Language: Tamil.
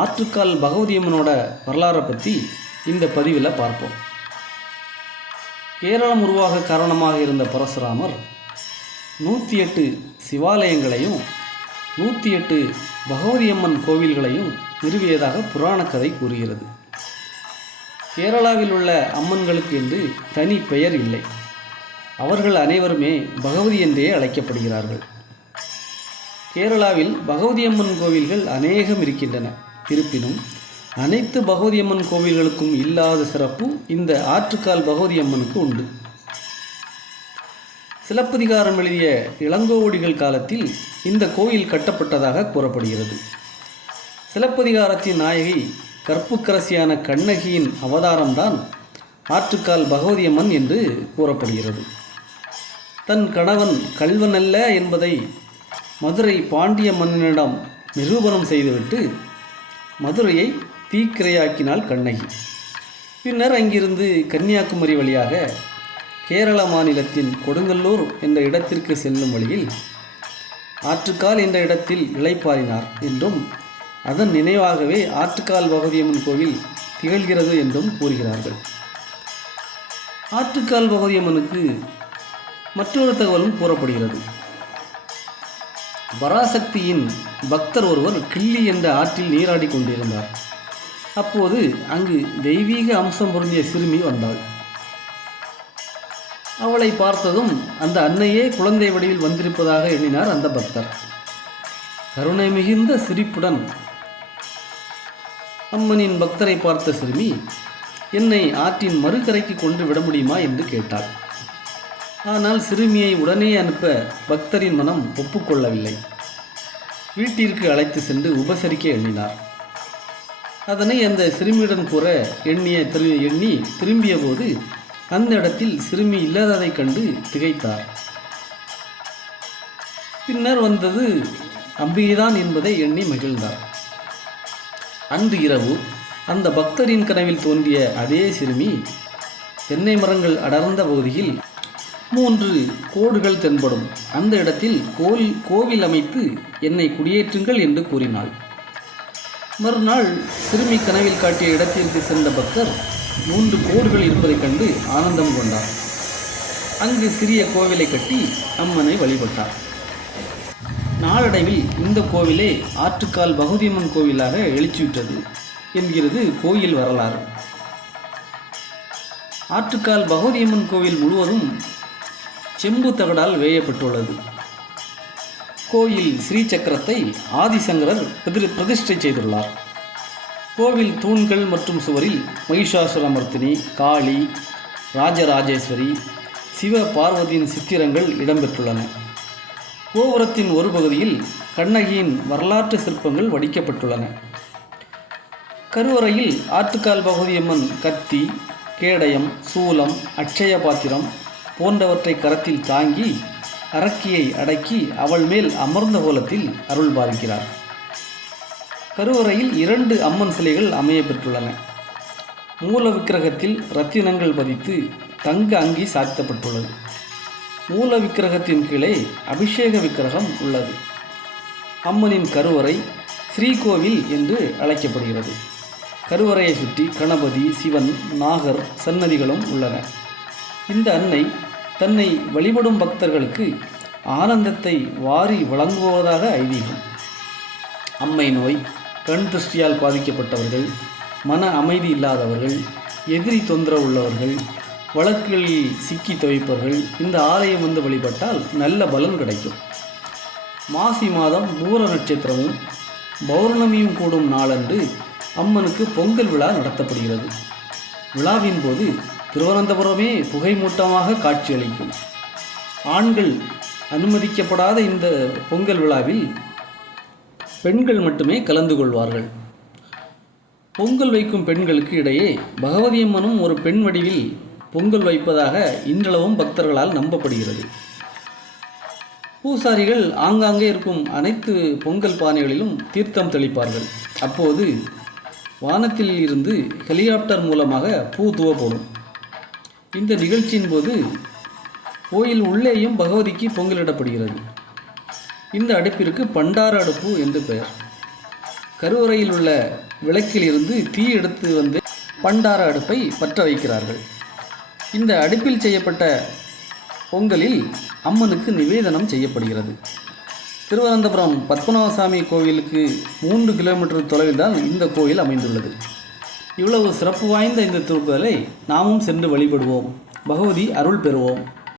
ஆற்றுக்கால் பகவதியம்மனோட வரலாறை பற்றி இந்த பதிவில் பார்ப்போம். கேரளம் உருவாக காரணமாக இருந்த பரசுராமர் 108 சிவாலயங்களையும் 108 பகவதியம்மன் கோவில்களையும் நிறுவியதாக புராண கதை கூறுகிறது. கேரளாவில் உள்ள அம்மன்களுக்கு என்று தனி பெயர் இல்லை. அவர்கள் அனைவருமே பகவதி என்றே அழைக்கப்படுகிறார்கள். கேரளாவில் பகவதியம்மன் கோவில்கள் அநேகம் இருக்கின்றன. இருப்பினும் அனைத்து பகவதியம்மன் கோவில்களுக்கும் இல்லாத சிறப்பு இந்த ஆற்றுக்கால் பகவதியம்மனுக்கு உண்டு. சிலப்பதிகாரம் எழுதிய இளங்கோவடிகள் காலத்தில் இந்த கோயில் கட்டப்பட்டதாக கூறப்படுகிறது. சிலப்பதிகாரத்தின் நாயகி கற்புக்கரசியான கண்ணகியின் அவதாரம்தான் ஆற்றுக்கால் பகவதியம்மன் என்று கூறப்படுகிறது. தன் கணவன் கள்வன் அல்ல என்பதை மதுரை பாண்டிய மன்னனிடம் நிரூபணம் செய்துவிட்டு மதுரையை தீக்கிரையாக்கினாள் கண்ணகி. பின்னர் அங்கிருந்து கன்னியாகுமரி வழியாக கேரள மாநிலத்தின் கொடுங்கல்லூர் என்ற இடத்திற்கு செல்லும் வழியில் ஆற்றுக்கால் என்ற இடத்தில் இளைப்பாறினார் என்றும் அதன் நினைவாகவே ஆற்றுக்கால் பகவதியம்மன் கோவில் திகழ்கிறது என்றும் கூறுகிறார்கள். ஆற்றுக்கால் பகவதியம்மனுக்கு மற்றொரு தகவலும் கூறப்படுகிறது. பராசக்தியின் பக்தர் ஒருவர் கிள்ளி என்ற ஆற்றில் நீராடி கொண்டிருந்தார். அப்போது அங்கு தெய்வீக அம்சம் பொருந்திய சிறுமி வந்தாள். அவளை பார்த்ததும் அந்த அன்னையே குழந்தை வடிவில் வந்திருப்பதாக எண்ணினார் அந்த பக்தர். கருணை மிகுந்த சிரிப்புடன் அம்மனின் பக்தரை பார்த்த சிறுமி, என்னை ஆற்றின் மறுகரைக்கு கொண்டு விட முடியுமா என்று கேட்டாள். ஆனால் சிறுமியை உடனே அனுப்ப பக்தரின் மனம் ஒப்புக்கொள்ளவில்லை. வீட்டிற்கு அழைத்து சென்று உபசரிக்க எண்ணினார். அதனை அந்த சிறுமியுடன் கூற எண்ணி திரும்பிய போது அந்த இடத்தில் சிறுமி இல்லாததைக் கண்டு திகைத்தார். பின்னர் வந்தது அம்பிகைதான் என்பதை எண்ணி மகிழ்ந்தார். அன்று இரவு அந்த பக்தரின் கனவில் தோன்றிய அதே சிறுமி தென்னை மரங்கள் அடர்ந்த பகுதியில் 3 கோடுகள் தென்படும் அந்த இடத்தில் கோவில் அமைத்து என்னை குடியேற்றுங்கள் என்று கூறினாள். மறுநாள் சிறுமி கனவில் காட்டிய இடத்திற்கு சென்ற பக்தர் 3 கோடுகள் இருப்பதைக் கண்டு ஆனந்தம் கொண்டார். அங்கு சிறிய கோவிலை கட்டி அம்மனை வழிபட்டார். நாளடைவில் இந்த கோவிலே ஆற்றுக்கால் பகவதியம்மன் கோவிலாக எழுச்சியுற்றது என்கிறது கோயில் வரலாறு. ஆற்றுக்கால் பகவதியம்மன் கோவில் முழுவதும் செம்பு தகடால் வேயப்பட்டுள்ளது. கோயில் ஸ்ரீ சக்கரத்தை ஆதிசங்கரர் பிரதிஷ்டை செய்துள்ளார். கோவில் தூண்கள் மற்றும் சுவரில் மகிஷாசுரமர்த்தினி, காளி, ராஜராஜேஸ்வரி, சிவ பார்வதியின் சித்திரங்கள் இடம்பெற்றுள்ளன. கோபுரத்தின் ஒரு பகுதியில் கண்ணகியின் வரலாற்று சிற்பங்கள் வடிக்கப்பட்டுள்ளன. கருவறையில் ஆற்றுக்கால் பகவதியம்மன் கத்தி, கேடயம், சூலம், அட்சய பாத்திரம் போன்றவற்றை கரத்தில் தாங்கி அரக்கியை அடக்கி அவள் மேல் அமர்ந்த கோலத்தில் அருள் பாலிக்கிறார். கருவறையில் 2 அம்மன் சிலைகள் அமைய பெற்றுள்ளன. மூல விக்கிரகத்தில் ரத்தினங்கள் பதித்து தங்க அங்கி சாத்தப்பட்டுள்ளது. மூல விக்கிரகத்தின் கீழே அபிஷேக விக்கிரகம் உள்ளது. அம்மனின் கருவறை ஸ்ரீகோவில் என்று அழைக்கப்படுகிறது. கருவறையை சுற்றி கணபதி, சிவன், நாகர் சன்னதிகளும் உள்ளன. இந்த அன்னை தன்னை வழிபடும் பக்தர்களுக்கு ஆனந்தத்தை வாரி வழங்குவதாக ஐதீகம். அம்மை நோய், கண் திருஷ்டியால் பாதிக்கப்பட்டவர்கள், மன அமைதி இல்லாதவர்கள், எதிரி தொந்தரவு உள்ளவர்கள், வழக்குகளில் சிக்கி தவிப்பவர்கள் இந்த ஆலயம் வந்து வழிபட்டால் நல்ல பலன் கிடைக்கும். மாசி மாதம் பூர நட்சத்திரமும் பௌர்ணமியும் கூடும் நாளன்று அம்மனுக்கு பொங்கல் விழா நடத்தப்படுகிறது. விழாவின் போது திருவனந்தபுரமே புகைமூட்டமாக காட்சியளிக்கும். ஆண்கள் அனுமதிக்கப்படாத இந்த பொங்கல் விழாவில் பெண்கள் மட்டுமே கலந்து கொள்வார்கள். பொங்கல் வைக்கும் பெண்களுக்கு இடையே பகவதியம்மனும் ஒரு பெண் வடிவில் பொங்கல் வைப்பதாக இன்றளவும் பக்தர்களால் நம்பப்படுகிறது. பூசாரிகள் ஆங்காங்கே இருக்கும் அனைத்து பொங்கல் பானைகளிலும் தீர்த்தம் தெளிப்பார்கள். அப்போது வானத்தில் இருந்து ஹெலிகாப்டர் மூலமாக பூ தூவப்படும். இந்த நிகழ்ச்சியின் போது கோயில் உள்ளேயும் பகவதிக்கு பொங்கலிடப்படுகிறது. இந்த அடுப்பிற்கு பண்டார அடுப்பு என்று பெயர். கருவறையில் உள்ள விளக்கில் இருந்து தீ எடுத்து வந்து பண்டார அடுப்பை பற்ற வைக்கிறார்கள். இந்த அடுப்பில் செய்யப்பட்ட பொங்கலில் அம்மனுக்கு நிவேதனம் செய்யப்படுகிறது. திருவனந்தபுரம் பத்மநாபசாமி கோவிலுக்கு 3 கிலோமீட்டர் தொலைவில் தான் இந்த கோயில் அமைந்துள்ளது. இவ்வளவு சிறப்பு வாய்ந்த இந்த திருக்கோயிலை நாமும் சென்று வழிபடுவோம். பகவதி அருள் பெறுவோம்.